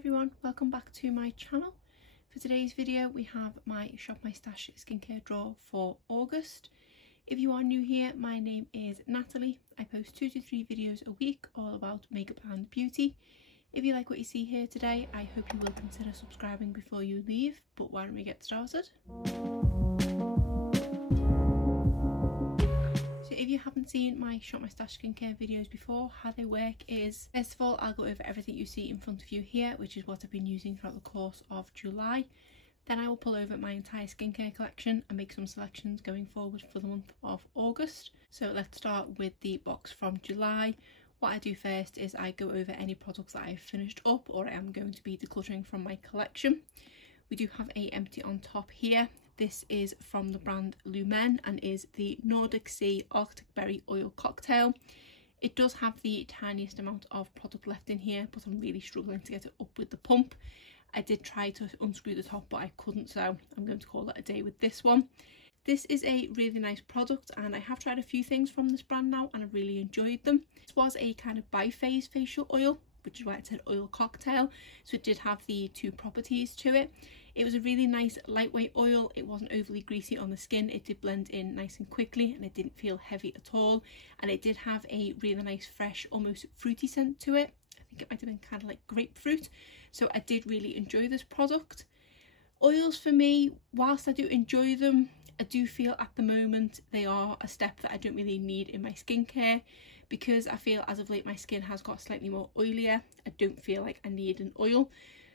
everyone, welcome back to my channel. For today's video we have my Shop My Stash skincare drawer for August. If you are new here, my name is Natalie. I post 2 to 3 videos a week all about makeup and beauty. If you like what you see here today, I hope you will consider subscribing before you leave, but why don't we get started? If you haven't seen my Shop My Stash skincare videos before, how they work is, first of all, I'll go over everything you see in front of you here, which is what I've been using throughout the course of July. Then I will pull over my entire skincare collection and make some selections going forward for the month of August. So let's start with the box from July. What I do first is I go over any products that I've finished up or I am going to be decluttering from my collection. We do have a empty on top here. This is from the brand Lumen and is the Nordic Sea Arctic Berry Oil Cocktail. It does have the tiniest amount of product left in here, but I'm really struggling to get it up with the pump. I did try to unscrew the top, but I couldn't, so I'm going to call it a day with this one. This is a really nice product and I have tried a few things from this brand now and I really enjoyed them. This was a kind of bi-phase facial oil, which is why it said oil cocktail, so it did have the 2 properties to it. It was a really nice lightweight oil. It wasn't overly greasy on the skin. It did blend in nice and quickly and it didn't feel heavy at all, and it did have a really nice fresh almost fruity scent to it. I think it might have been kind of like grapefruit, so I did really enjoy this product. Oils for me, whilst I do enjoy them, I do feel at the moment they are a step that I don't really need in my skincare, because I feel as of late my skin has got slightly more oilier. I don't feel like I need an oil.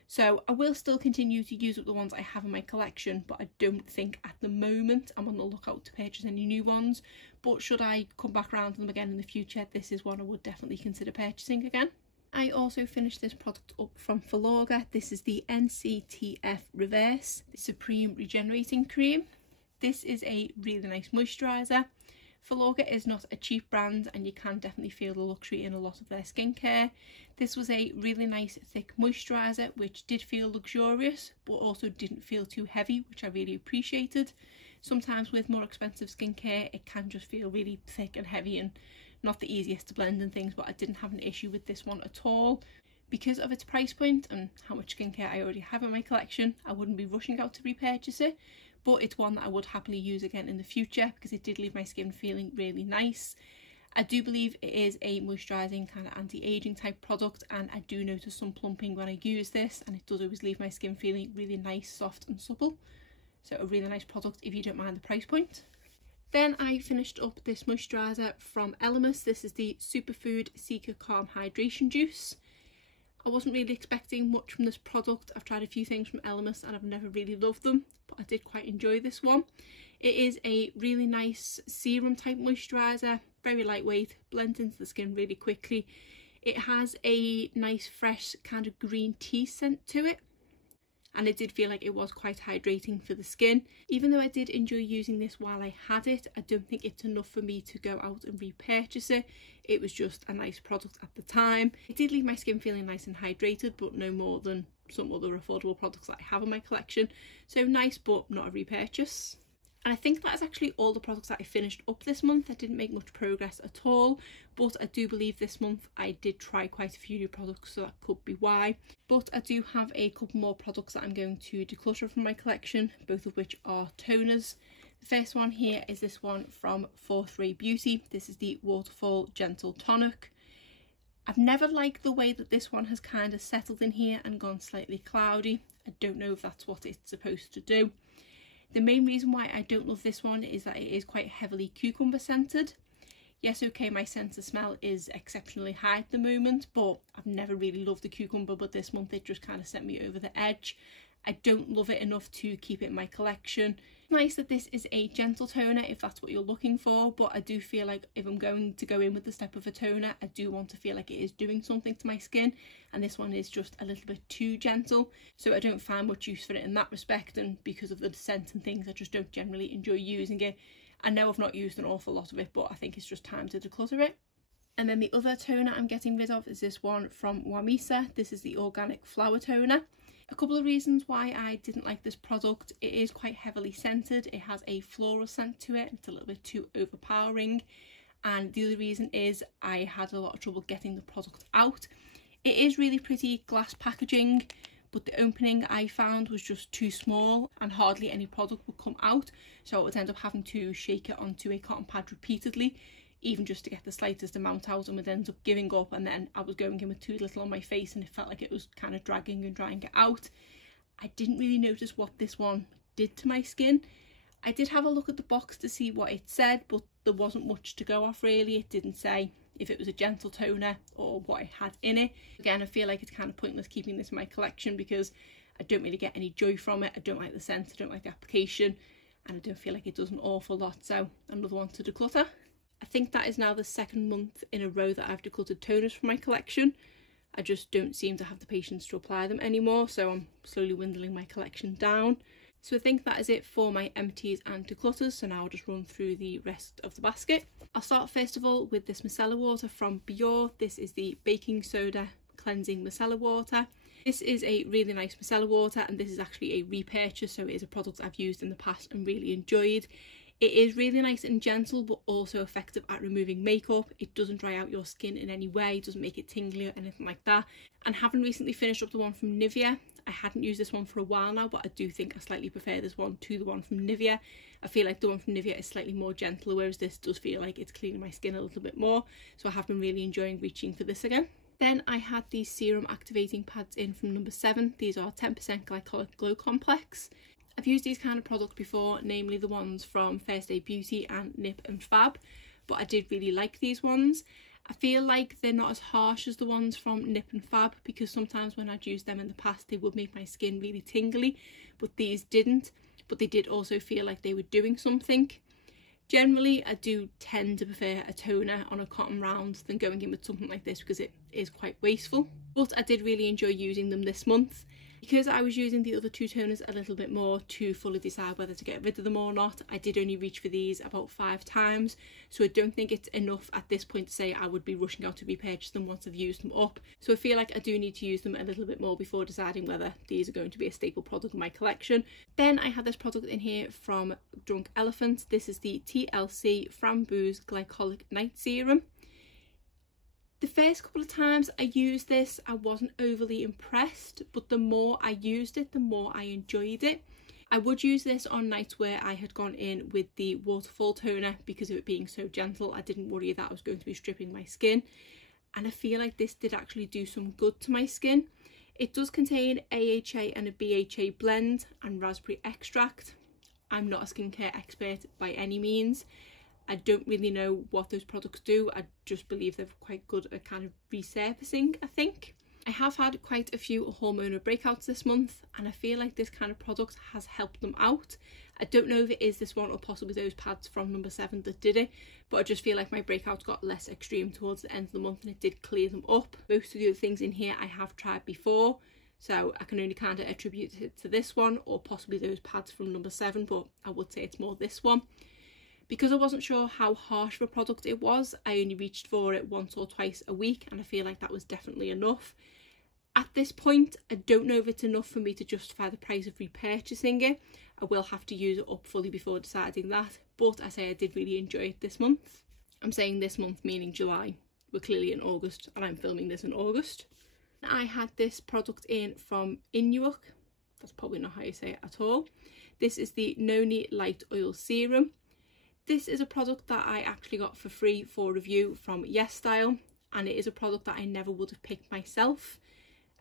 So I will still continue to use up the ones I have in my collection, but I don't think at the moment I'm on the lookout to purchase any new ones. But should I come back around to them again in the future, this is one I would definitely consider purchasing again. I also finished this product up from Filorga. This is the Nctf Reverse Supreme Regenerating Cream. This is a really nice moisturiser. Filorga is not a cheap brand and you can definitely feel the luxury in a lot of their skincare. This was a really nice thick moisturiser which did feel luxurious but also didn't feel too heavy, which I really appreciated. Sometimes with more expensive skincare it can just feel really thick and heavy and not the easiest to blend and things, but I didn't have an issue with this one at all. Because of its price point and how much skincare I already have in my collection, I wouldn't be rushing out to repurchase it. But it's one that I would happily use again in the future because it did leave my skin feeling really nice. I do believe it is a moisturising kind of anti-aging type product, and I do notice some plumping when I use this, and it does always leave my skin feeling really nice, soft and supple. So a really nice product if you don't mind the price point. Then I finished up this moisturiser from Elemis. This is the Superfood Seeker Calm Hydration Juice. I wasn't really expecting much from this product. I've tried a few things from Elemis and I've never really loved them, but I did quite enjoy this one. It is a really nice serum type moisturiser, very lightweight, blends into the skin really quickly. It has a nice fresh kind of green tea scent to it, and it did feel like it was quite hydrating for the skin. Even though I did enjoy using this while I had it, I don't think it's enough for me to go out and repurchase it. It was just a nice product at the time. It did leave my skin feeling nice and hydrated, but no more than some other affordable products that I have in my collection. So nice, but not a repurchase. And I think that is actually all the products that I finished up this month. I didn't make much progress at all, but I do believe this month I did try quite a few new products, so that could be why. But I do have a couple more products that I'm going to declutter from my collection, both of which are toners. The first one here is this one from Fourth Ray Beauty. This is the Waterfall Gentle Tonic. I've never liked the way that this one has kind of settled in here and gone slightly cloudy. I don't know if that's what it's supposed to do. The main reason why I don't love this one is that it is quite heavily cucumber scented. Yes, okay, my sense of smell is exceptionally high at the moment, but I've never really loved the cucumber, but this month it just kind of sent me over the edge. I don't love it enough to keep it in my collection. It's nice that this is a gentle toner if that's what you're looking for, but I do feel like if I'm going to go in with the step of a toner, I do want to feel like it is doing something to my skin, and this one is just a little bit too gentle, so I don't find much use for it in that respect, and because of the scent and things I just don't generally enjoy using it. I know I've not used an awful lot of it, but I think it's just time to declutter it. And then the other toner I'm getting rid of is this one from Wamisa. This is the Organic Flower Toner. A couple of reasons why I didn't like this product. It is quite heavily scented. It has a floral scent to it. It's a little bit too overpowering. And the other reason is I had a lot of trouble getting the product out. It is really pretty glass packaging, but the opening I found was just too small and hardly any product would come out, so I would end up having to shake it onto a cotton pad repeatedly, even just to get the slightest amount out, and would end up giving up, and then I was going in with too little on my face and it felt like it was kind of dragging and drying it out. I didn't really notice what this one did to my skin. I did have a look at the box to see what it said, but there wasn't much to go off really. It didn't say if it was a gentle toner or what it had in it. Again, I feel like it's kind of pointless keeping this in my collection because I don't really get any joy from it. I don't like the scent, I don't like the application, and I don't feel like it does an awful lot, so another one to declutter. I think that is now the second month in a row that I've decluttered toners from my collection. I just don't seem to have the patience to apply them anymore, so I'm slowly dwindling my collection down. So I think that is it for my empties and declutters, so now I'll just run through the rest of the basket. I'll start first of all with this micellar water from Biore. This is the baking soda cleansing micellar water. This is a really nice micellar water, and this is actually a repurchase, so it is a product I've used in the past and really enjoyed. It is really nice and gentle, but also effective at removing makeup. It doesn't dry out your skin in any way, it doesn't make it tingly or anything like that. And having recently finished up the one from Nivea, I hadn't used this one for a while now, but I do think I slightly prefer this one to the one from Nivea. I feel like the one from Nivea is slightly more gentler, whereas this does feel like it's cleaning my skin a little bit more. So I have been really enjoying reaching for this again. Then I had these serum activating pads in from number 7. These are 10% Glycolic Glow Complex. I've used these kind of products before, namely the ones from First Aid Beauty and Nip and Fab, but I did really like these ones. I feel like they're not as harsh as the ones from Nip and Fab, because sometimes when I'd used them in the past they would make my skin really tingly, but these didn't, but they did also feel like they were doing something. Generally I do tend to prefer a toner on a cotton round than going in with something like this because it is quite wasteful, but I did really enjoy using them this month. Because I was using the other two toners a little bit more to fully decide whether to get rid of them or not, I did only reach for these about 5 times, so I don't think it's enough at this point to say I would be rushing out to repurchase them once I've used them up. So I feel like I do need to use them a little bit more before deciding whether these are going to be a staple product in my collection. Then I had this product in here from Drunk Elephant. This is the TLC Framboos Glycolic Night Serum. The first couple of times I used this, I wasn't overly impressed, but the more I used it, the more I enjoyed it. I would use this on nights where I had gone in with the Waterfall toner because of it being so gentle. I didn't worry that I was going to be stripping my skin, and I feel like this did actually do some good to my skin. It does contain AHA and a BHA blend and raspberry extract. I'm not a skincare expert by any means. I don't really know what those products do. I just believe they're quite good at kind of resurfacing, I think. I have had quite a few hormonal breakouts this month, and I feel like this kind of product has helped them out. I don't know if it is this one or possibly those pads from number 7 that did it, but I just feel like my breakouts got less extreme towards the end of the month and it did clear them up. Most of the other things in here I have tried before, so I can only kind of attribute it to this one or possibly those pads from number 7, but I would say it's more this one. Because I wasn't sure how harsh of a product it was, I only reached for it once or twice a week, and I feel like that was definitely enough. At this point, I don't know if it's enough for me to justify the price of repurchasing it. I will have to use it up fully before deciding that, but I say I did really enjoy it this month. I'm saying this month meaning July. We're clearly in August and I'm filming this in August. I had this product in from Nctf. That's probably not how you say it at all. This is the Noni Light Oil Serum. This is a product that I actually got for free for review from YesStyle, and it is a product that I never would have picked myself.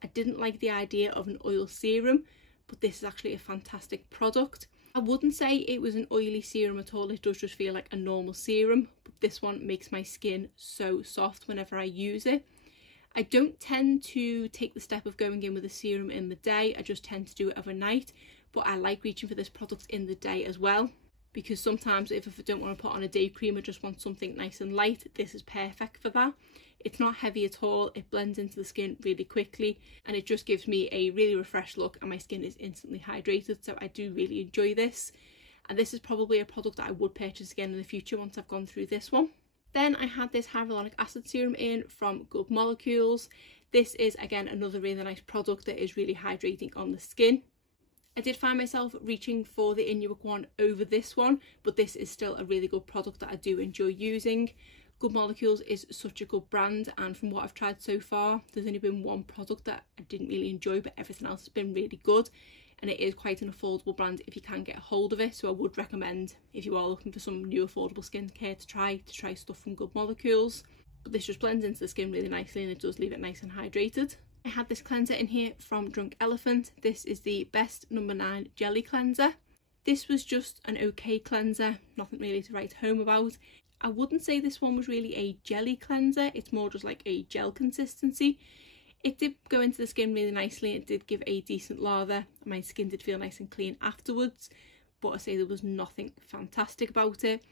I didn't like the idea of an oil serum, but this is actually a fantastic product. I wouldn't say it was an oily serum at all, it does just feel like a normal serum, but this one makes my skin so soft whenever I use it. I don't tend to take the step of going in with a serum in the day, I just tend to do it overnight, but I like reaching for this product in the day as well. Because sometimes if I don't want to put on a day cream, I just want something nice and light, this is perfect for that. It's not heavy at all, it blends into the skin really quickly, and it just gives me a really refreshed look and my skin is instantly hydrated, so I do really enjoy this. And this is probably a product that I would purchase again in the future once I've gone through this one. Then I had this Hyaluronic Acid Zoom in from Good Molecules. This is again another really nice product that is really hydrating on the skin. I did find myself reaching for the Nctf one over this one, but this is still a really good product that I do enjoy using. Good Molecules is such a good brand, and from what I've tried so far, there's only been one product that I didn't really enjoy, but everything else has been really good. And it is quite an affordable brand if you can get a hold of it, so I would recommend, if you are looking for some new affordable skincare to try stuff from Good Molecules. But this just blends into the skin really nicely, and it does leave it nice and hydrated. I had this cleanser in here from Drunk Elephant. This is the Best No. 9 Jelly Cleanser. This was just an okay cleanser, nothing really to write home about. I wouldn't say this one was really a jelly cleanser, it's more just like a gel consistency. It did go into the skin really nicely, it did give a decent lather, my skin did feel nice and clean afterwards, but I say there was nothing fantastic about it.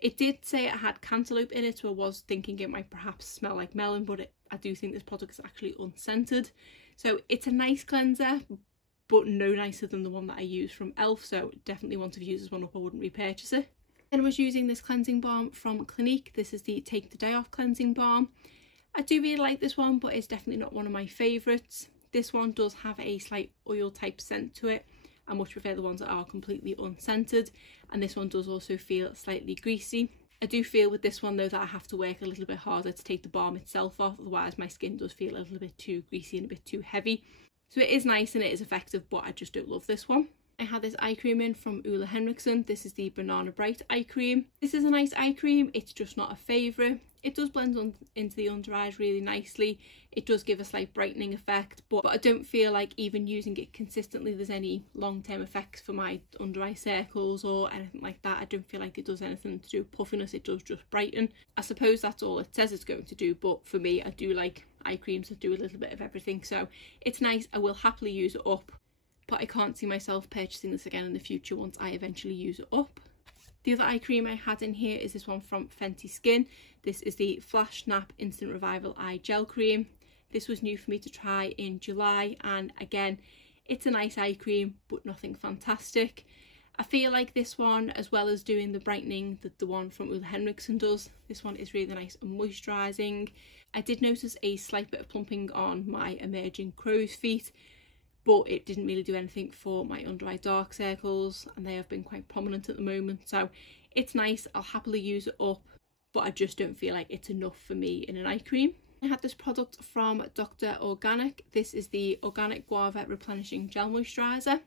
It did say it had cantaloupe in it, so I was thinking it might perhaps smell like melon, but I do think this product is actually unscented. So it's a nice cleanser, but no nicer than the one that I use from e.l.f. So definitely once I've used this one up, I wouldn't repurchase it. Then I was using this cleansing balm from Clinique. This is the Take the Day Off cleansing balm. I do really like this one, but it's definitely not one of my favourites. This one does have a slight oil type scent to it. I much prefer the ones that are completely unscented, and this one does also feel slightly greasy. I do feel with this one though that I have to work a little bit harder to take the balm itself off, otherwise my skin does feel a little bit too greasy and a bit too heavy. So it is nice and it is effective, but I just don't love this one. I had this eye cream in from Ole Henriksen. This is the Banana Bright eye cream. This is a nice eye cream, it's just not a favourite. It does blend into the under eyes really nicely. It does give a slight brightening effect, but I don't feel like even using it consistently there's any long-term effects for my under eye circles or anything like that. I don't feel like it does anything to do with puffiness, it does just brighten. I suppose that's all it says it's going to do, but for me, I do like eye creams that do a little bit of everything, so it's nice. I will happily use it up, but I can't see myself purchasing this again in the future once I eventually use it up. The other eye cream I had in here is this one from Fenty Skin. This is the Flash Snap Instant Revival Eye Gel Cream. This was new for me to try in July, and again, it's a nice eye cream, but nothing fantastic. I feel like this one, as well as doing the brightening that the one from Ole Henriksen does, this one is really nice and moisturising. I did notice a slight bit of plumping on my emerging crow's feet, but it didn't really do anything for my under eye dark circles, and they have been quite prominent at the moment, so it's nice. I'll happily use it up, but I just don't feel like it's enough for me in an eye cream. I had this product from Dr. Organic. This is the Organic Guava Replenishing Gel Moisturizer.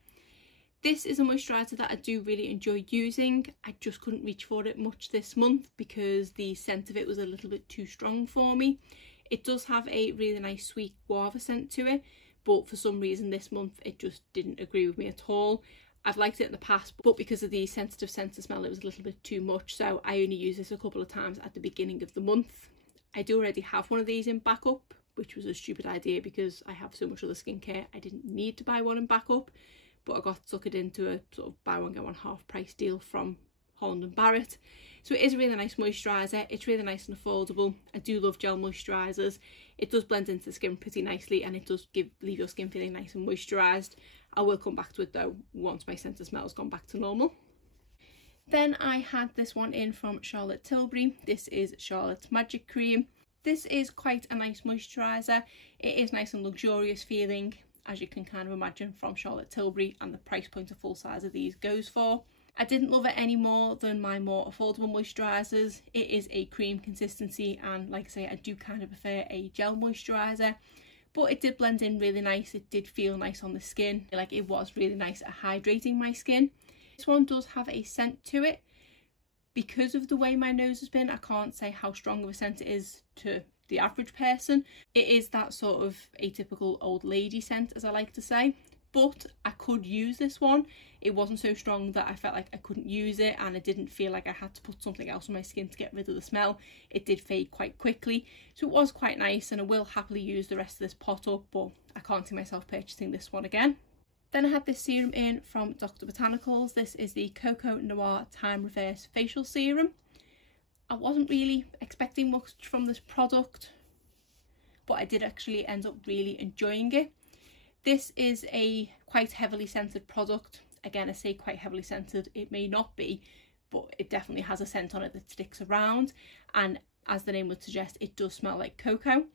This is a moisturiser that I do really enjoy using. I just couldn't reach for it much this month because the scent of it was a little bit too strong for me. It does have a really nice sweet guava scent to it, but for some reason this month it just didn't agree with me at all. I've liked it in the past, but because of the sensitive scent to smell, it was a little bit too much, so I only use this a couple of times at the beginning of the month. I do already have one of these in backup, which was a stupid idea because I have so much other skincare. I didn't need to buy one in backup, but I got suckered into a sort of buy one get one half price deal from Holland & Barrett. So it is a really nice moisturiser. It's really nice and affordable. I do love gel moisturisers. It does blend into the skin pretty nicely, and it does leave your skin feeling nice and moisturised. I will come back to it though once my sense of smell has gone back to normal. Then I had this one in from Charlotte Tilbury. This is Charlotte's Magic Cream. This is quite a nice moisturiser. It is nice and luxurious feeling, as you can kind of imagine from Charlotte Tilbury and the price point a full size of these goes for. I didn't love it any more than my more affordable moisturisers. It is a cream consistency, and like I say, I do kind of prefer a gel moisturiser, but it did blend in really nice. It did feel nice on the skin, like it was really nice at hydrating my skin. This one does have a scent to it. Because of the way my nose has been, I can't say how strong of a scent it is to the average person. It is that sort of atypical old lady scent, as I like to say, but I could use this one. It wasn't so strong that I felt like I couldn't use it, and I didn't feel like I had to put something else on my skin to get rid of the smell. It did fade quite quickly, so it was quite nice, and I will happily use the rest of this pot up, but I can't see myself purchasing this one again. Then I had this serum in from Dr. Botanicals. This is the Cocoa Noir Time Reverse Facial Serum. I wasn't really expecting much from this product, but I did actually end up really enjoying it. This is a quite heavily scented product. Again, I say quite heavily scented, it may not be, but it definitely has a scent on it that sticks around, and as the name would suggest, it does smell like cocoa.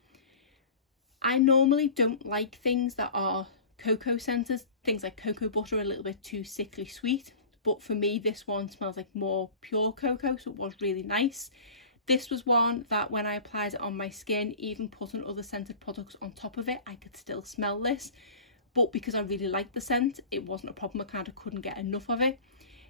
I normally don't like things that are cocoa scented. Things like cocoa butter are a little bit too sickly sweet, but for me this one smells like more pure cocoa, so it was really nice. This was one that when I applied it on my skin, even putting other scented products on top of it, I could still smell this. But because I really liked the scent, it wasn't a problem. I kind of couldn't get enough of it.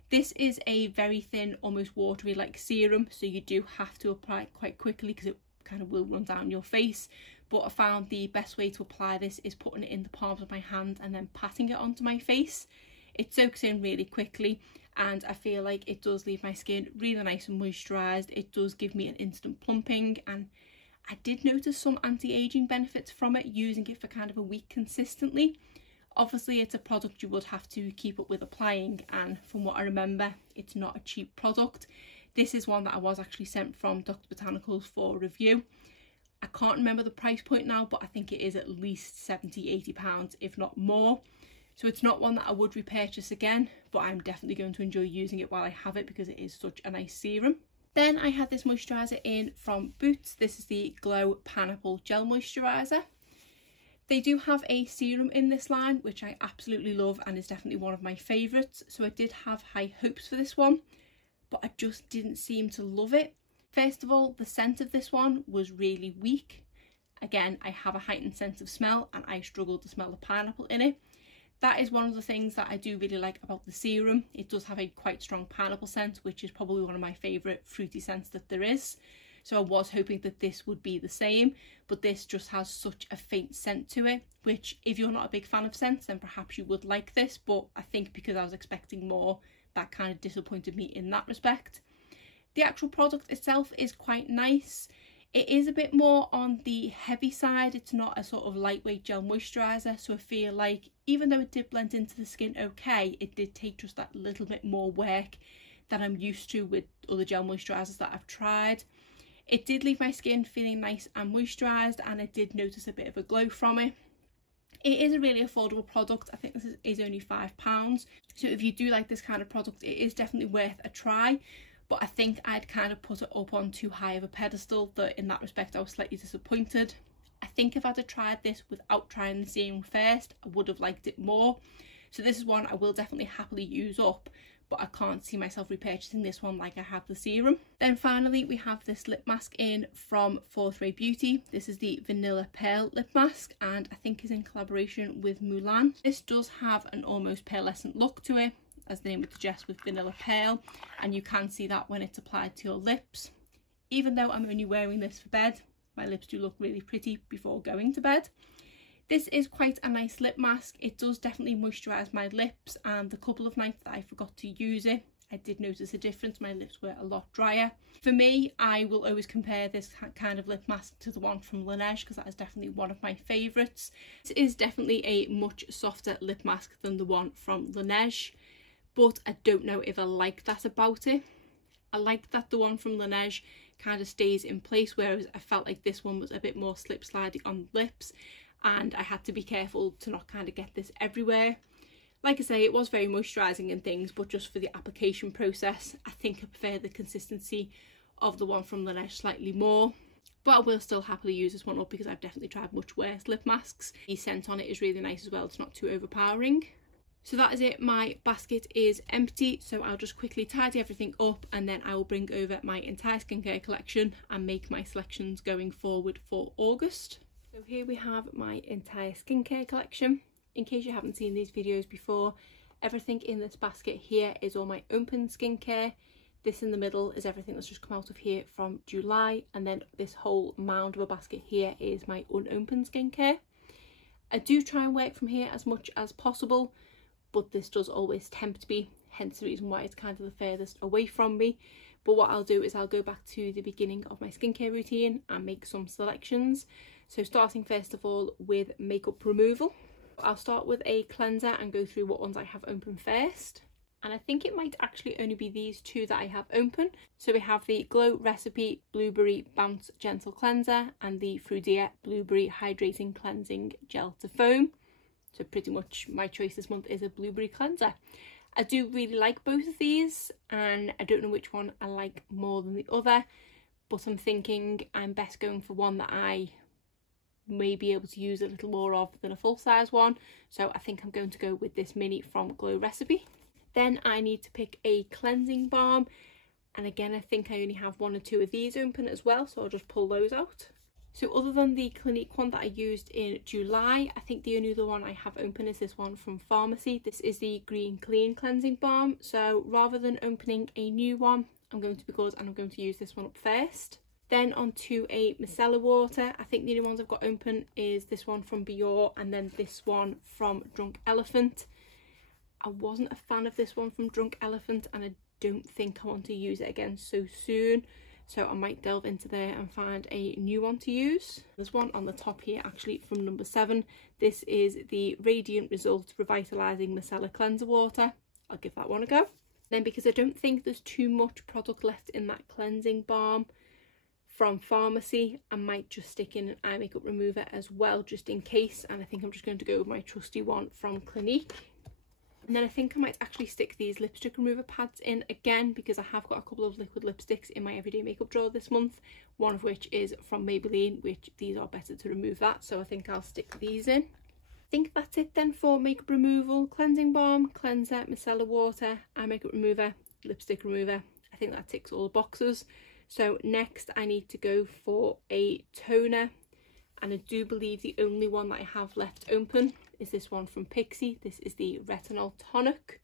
This is a very thin, almost watery like serum, so you do have to apply it quite quickly because it kind of will run down your face. But I found the best way to apply this is putting it in the palms of my hand and then patting it onto my face. It soaks in really quickly, and I feel like it does leave my skin really nice and moisturised. It does give me an instant plumping, and I did notice some anti-aging benefits from it using it for kind of a week consistently. Obviously it's a product you would have to keep up with applying, and from what I remember, it's not a cheap product. This is one that I was actually sent from Dr. Botanicals for review. I can't remember the price point now, but I think it is at least £70–80, if not more. So it's not one that I would repurchase again, but I'm definitely going to enjoy using it while I have it because it is such a nice serum. Then I had this moisturiser in from Boots. This is the Glow Pineapple Gel Moisturiser. They do have a serum in this line, which I absolutely love and is definitely one of my favourites. So I did have high hopes for this one, but I just didn't seem to love it. First of all, the scent of this one was really weak. Again, I have a heightened sense of smell and I struggled to smell the pineapple in it. That is one of the things that I do really like about the serum. It does have a quite strong pineapple scent, which is probably one of my favourite fruity scents that there is. So I was hoping that this would be the same, but this just has such a faint scent to it, which if you're not a big fan of scents, then perhaps you would like this. But I think because I was expecting more, that kind of disappointed me in that respect. The actual product itself is quite nice. It is a bit more on the heavy side. It's not a sort of lightweight gel moisturiser, so I feel like even though it did blend into the skin okay, it did take just that little bit more work than I'm used to with other gel moisturisers that I've tried. It did leave my skin feeling nice and moisturised, and I did notice a bit of a glow from it. It is a really affordable product. I think this is only £5. So if you do like this kind of product, it is definitely worth a try. But I think I'd kind of put it up on too high of a pedestal, that in that respect I was slightly disappointed. I think if I'd have tried this without trying the serum first, I would have liked it more. So this is one I will definitely happily use up, but I can't see myself repurchasing this one like I have the serum. Then finally we have this lip mask in from Fourth Ray Beauty. This is the Vanilla Pearl lip mask, and I think is in collaboration with Mulan. This does have an almost pearlescent look to it, as the name would suggest, with vanilla pearl, and you can see that when it's applied to your lips. Even though I'm only wearing this for bed, my lips do look really pretty before going to bed. This is quite a nice lip mask. It does definitely moisturise my lips, and the couple of nights that I forgot to use it, I did notice a difference. My lips were a lot drier. For me, I will always compare this kind of lip mask to the one from Laneige because that is definitely one of my favourites. It is definitely a much softer lip mask than the one from Laneige, but I don't know if I like that about it. I like that the one from Laneige kind of stays in place, whereas I felt like this one was a bit more slip sliding on the lips, and I had to be careful to not kind of get this everywhere. Like I say, it was very moisturising and things, but just for the application process, I think I prefer the consistency of the one from Laneige slightly more. But I will still happily use this one up because I've definitely tried much worse lip masks. The scent on it is really nice as well. It's not too overpowering. So that is it. My basket is empty, so I'll just quickly tidy everything up and then I will bring over my entire skincare collection and make my selections going forward for August. So here we have my entire skincare collection. In case you haven't seen these videos before, everything in this basket here is all my open skincare. This in the middle is everything that's just come out of here from July, and then this whole mound of a basket here is my unopened skincare. I do try and work from here as much as possible, but this does always tempt me, hence the reason why it's kind of the furthest away from me. But what I'll do is I'll go back to the beginning of my skincare routine and make some selections. So starting first of all with makeup removal. I'll start with a cleanser and go through what ones I have open first. And I think it might actually only be these two that I have open. So we have the Glow Recipe Blueberry Bounce Gentle Cleanser and the Frudia Blueberry Hydrating Cleansing Gel to Foam. So pretty much my choice this month is a blueberry cleanser. I do really like both of these, and I don't know which one I like more than the other, but I'm thinking I'm best going for one that I may be able to use a little more of than a full size one. So I think I'm going to go with this mini from Glow Recipe. Then I need to pick a cleansing balm. And again, I think I only have 1 or 2 of these open as well, so I'll just pull those out. So other than the Clinique one that I used in July, I think the only other one I have open is this one from Pharmacy. This is the Green Clean Cleansing Balm. So rather than opening a new one, I'm going to be good and I'm going to use this one up first. Then onto a Micellar Water. I think the only ones I've got open is this one from Biore and then this one from Drunk Elephant. I wasn't a fan of this one from Drunk Elephant and I don't think I want to use it again so soon. So I might delve into there and find a new one to use. There's one on the top here actually from number 7. This is the Radiant Results Revitalising Micellar Cleanser Water. I'll give that one a go. Then because I don't think there's too much product left in that cleansing balm from Pharmacy, I might just stick in an eye makeup remover as well just in case. And I think I'm just going to go with my trusty one from Clinique. And then I think I might actually stick these lipstick remover pads in again because I have got a couple of liquid lipsticks in my everyday makeup drawer this month. One of which is from Maybelline, which these are better to remove that. So I think I'll stick these in. I think that's it then for makeup removal. Cleansing balm, cleanser, micellar water, eye makeup remover, lipstick remover. I think that ticks all the boxes. So next I need to go for a toner. And I do believe the only one that I have left open is this one from Pixi. This is the Retinal Tonic.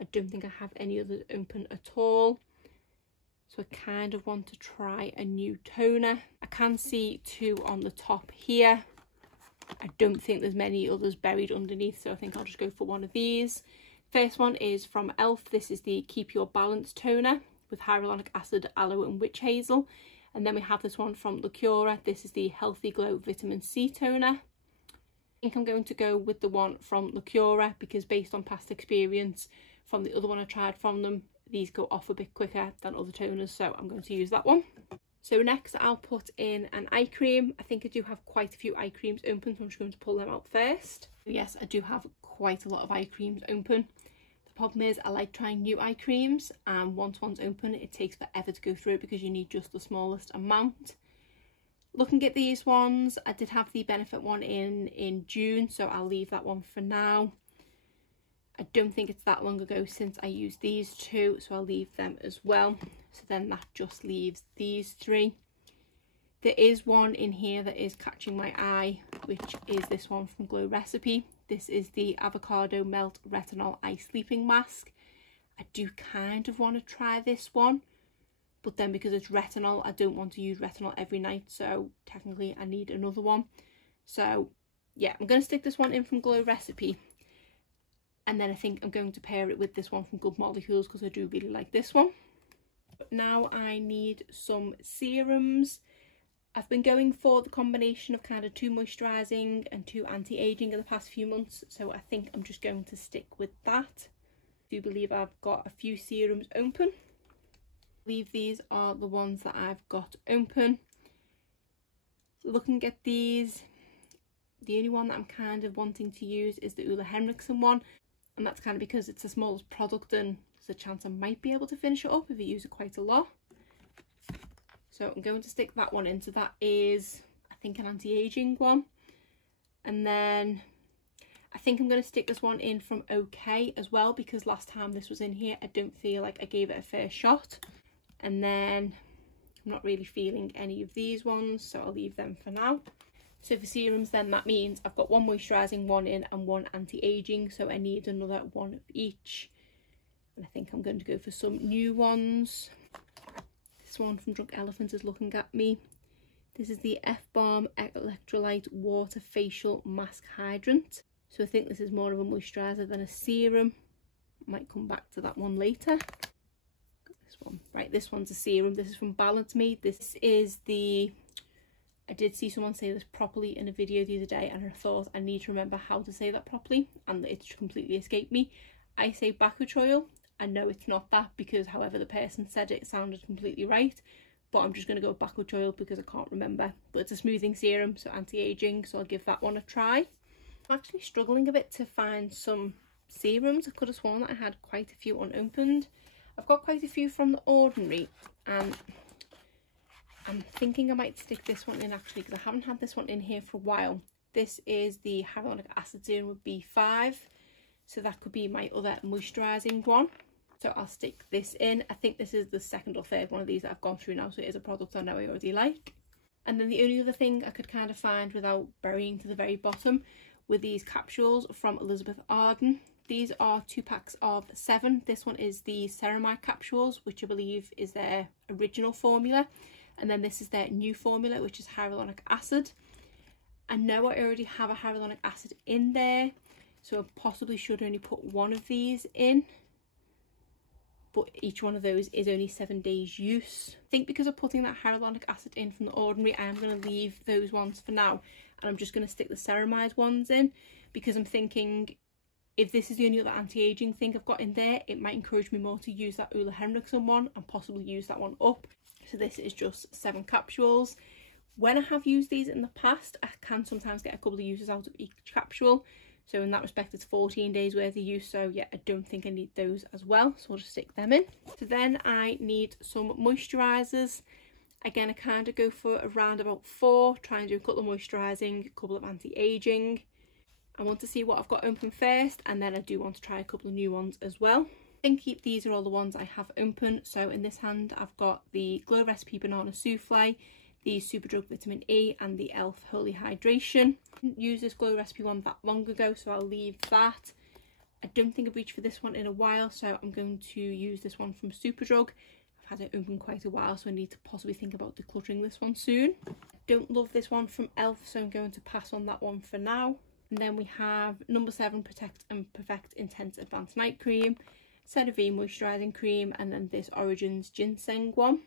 I don't think I have any others open at all. So I kind of want to try a new toner. I can see 2 on the top here. I don't think there's many others buried underneath, so I think I'll just go for one of these. First one is from e.l.f. This is the Keep Your Balance toner with hyaluronic acid, aloe and witch hazel. And then we have this one from Lacura. This is the Healthy Glow Vitamin C toner. I think I'm going to go with the one from Lacura because based on past experience from the other one I tried from them, these go off a bit quicker than other toners, so I'm going to use that one. So next I'll put in an eye cream. I think I do have quite a few eye creams open, so I'm just going to pull them out first. Yes, I do have quite a lot of eye creams open. The problem is I like trying new eye creams, and once one's open it takes forever to go through it because you need just the smallest amount. Looking at these ones, I did have the Benefit one in June, so I'll leave that one for now. I don't think it's that long ago since I used these 2, so I'll leave them as well. So then that just leaves these 3. There is one in here that is catching my eye, which is this one from Glow Recipe. This is the Avocado Melt Retinol Eye Sleeping Mask. I do kind of want to try this one, but then because it's retinol, I don't want to use retinol every night, so technically I need another one. So yeah, I'm going to stick this one in from Glow Recipe. And then I think I'm going to pair it with this one from Good Molecules because I do really like this one. But now I need some serums. I've been going for the combination of kind of 2 moisturising and 2 anti-aging in the past few months, so I think I'm just going to stick with that. I do believe I've got a few serums open. I believe these are the ones that I've got open. Looking at these, the only one that I'm kind of wanting to use is the Ole Henriksen one, and that's kind of because it's the smallest product and there's a chance I might be able to finish it up if I use it quite a lot. So I'm going to stick that one in. So that is, I think, an anti-aging one. And then I think I'm going to stick this one in from OK as well, because last time this was in here, I don't feel like I gave it a fair shot. And then I'm not really feeling any of these ones, so I'll leave them for now. So for serums then, that means I've got 1 moisturising one in and 1 anti-aging, so I need another one of each. And I think I'm going to go for some new ones. This one from Drunk Elephant is looking at me. This is the F-Balm Electrolyte Water Facial Mask Hydrant. So I think this is more of a moisturiser than a serum. Might come back to that one later. This one, right, this one's a serum. This is from Balance Me. This is the, I did see someone say this properly in a video the other day and I thought I need to remember how to say that properly and it's completely escaped me. I say bakuchiol. I know it's not that because however the person said it, it sounded completely right, but I'm just going to go with bakuchiol because I can't remember. But it's a smoothing serum, so anti-aging, so I'll give that one a try. I'm actually struggling a bit to find some serums. I could have sworn that I had quite a few unopened. I've got quite a few from The Ordinary, and I'm thinking I might stick this one in actually because I haven't had this one in here for a while. This is the Hyaluronic Acid Zoom with B5, so that could be my other moisturising one. So I'll stick this in. I think this is the second or third one of these that I've gone through now, so it is a product I know I already like. And then the only other thing I could kind of find without burying to the very bottom were these capsules from Elizabeth Arden. These are 2 packs of 7. This one is the Ceramide capsules, which I believe is their original formula. And then this is their new formula, which is hyaluronic acid. I know I already have a hyaluronic acid in there, so I possibly should only put one of these in. But each one of those is only 7 days use. I think because of putting that hyaluronic acid in from The Ordinary, I am going to leave those ones for now. And I'm just going to stick the ceramide ones in, because I'm thinking if this is the only other anti-aging thing I've got in there, it might encourage me more to use that Ole Henriksen one and possibly use that one up. So this is just 7 capsules. When I have used these in the past, I can sometimes get a couple of uses out of each capsule. So in that respect, it's 14 days worth of use. So yeah, I don't think I need those as well. So I'll just stick them in. So then I need some moisturizers. Again, I kind of go for around about 4. Try and do a couple of moisturizing, a couple of anti-aging. I want to see what I've got open first, and then I do want to try a couple of new ones as well. I think these are all the ones I have open. So in this hand, I've got the Glow Recipe Banana Souffle, the Superdrug Vitamin E, and the e.l.f. Holy Hydration. I didn't use this Glow Recipe one that long ago, so I'll leave that. I don't think I've reached for this one in a while, so I'm going to use this one from Superdrug. I've had it open quite a while, so I need to possibly think about decluttering this one soon. I don't love this one from e.l.f., so I'm going to pass on that one for now. And then we have number 7 Protect and Perfect Intense Advanced Night Cream, CeraVe Moisturising Cream, and then this Origins Ginseng one.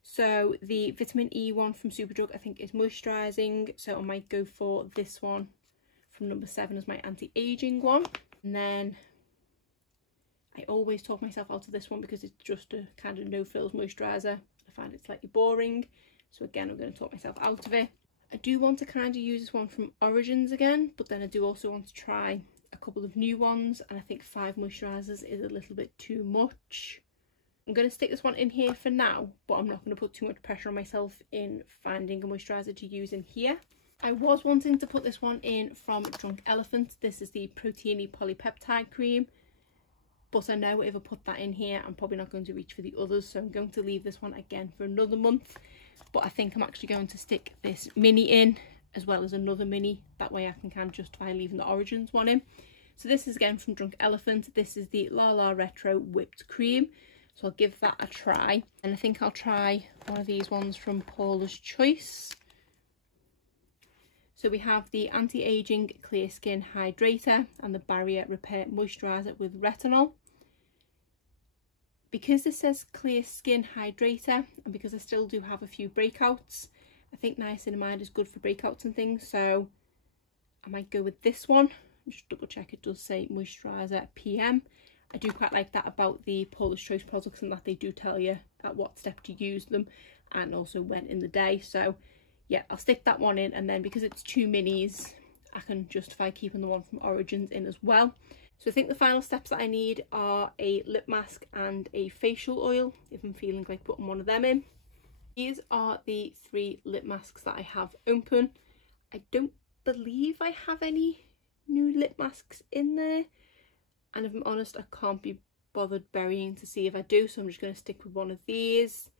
So the Vitamin E one from Superdrug I think is moisturising, so I might go for this one from number 7 as my anti-aging one. And then I always talk myself out of this one because it's just a kind of no-frills moisturiser. I find it slightly boring, so again I'm going to talk myself out of it. I do want to kind of use this one from Origins again, but then I do also want to try a couple of new ones, and I think 5 moisturisers is a little bit too much. I'm going to stick this one in here for now, but I'm not going to put too much pressure on myself in finding a moisturiser to use in here. I was wanting to put this one in from Drunk Elephant. This is the Proteiny Polypeptide Cream, but I know if I put that in here, I'm probably not going to reach for the others, so I'm going to leave this one again for another month. But I think I'm actually going to stick this mini in as well as another mini. That way I can kind of justify leaving the Origins one in. So this is again from Drunk Elephant. This is the La La Retro Whipped Cream. So I'll give that a try. And I think I'll try one of these ones from Paula's Choice. So we have the Anti-Aging Clear Skin Hydrator and the Barrier Repair Moisturiser with Retinol. Because this says Clear Skin Hydrator, and because I still do have a few breakouts, I think niacinamide is good for breakouts and things, so I might go with this one. Just double check it does say Moisturiser PM. I do quite like that about the Paula's Choice products, and that they do tell you at what step to use them and also when in the day. So yeah, I'll stick that one in, and then because it's 2 minis, I can justify keeping the one from Origins in as well. So I think the final steps that I need are a lip mask and a facial oil, if I'm feeling like putting one of them in. These are the 3 lip masks that I have open. I don't believe I have any new lip masks in there, and if I'm honest, I can't be bothered burying to see if I do, so I'm just going to stick with one of these.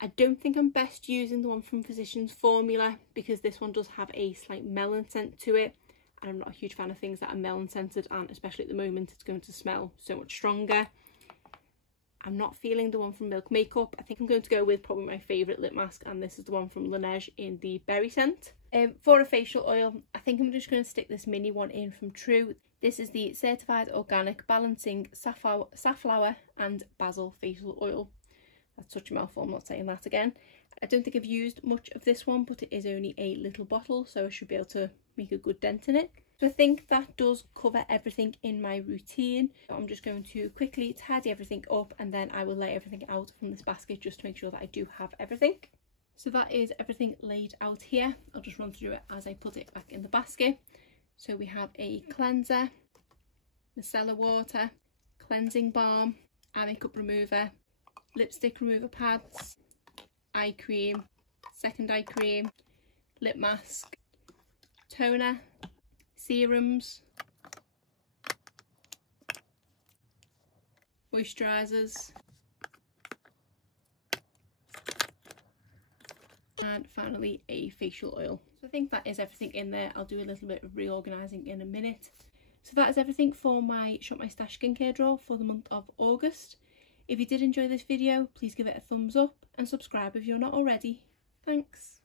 I don't think I'm best using the one from Physicians Formula, because this one does have a slight melon scent to it, and I'm not a huge fan of things that are melon scented, and especially at the moment it's going to smell so much stronger. I'm not feeling the one from Milk Makeup. I think I'm going to go with probably my favourite lip mask, and this is the one from Laneige in the berry scent. For a facial oil, I think I'm just going to stick this mini one in from True. This is the Certified Organic Balancing Safflower and Basil Facial Oil. That's such a mouthful, I'm not saying that again. I don't think I've used much of this one, but it is only a little bottle, so I should be able to make a good dent in it. So I think that does cover everything in my routine. I'm just going to quickly tidy everything up, and then I will lay everything out from this basket just to make sure that I do have everything. So that is everything laid out here. I'll just run through it as I put it back in the basket. So we have a cleanser, micellar water, cleansing balm, eye makeup remover, lipstick remover pads, eye cream, second eye cream, lip mask, toner, serums, moisturizers, and finally a facial oil. So I think that is everything in there. I'll do a little bit of reorganising in a minute. So that is everything for my Shop My Stash skincare drawer for the month of August. If you did enjoy this video, please give it a thumbs up and subscribe if you're not already. Thanks.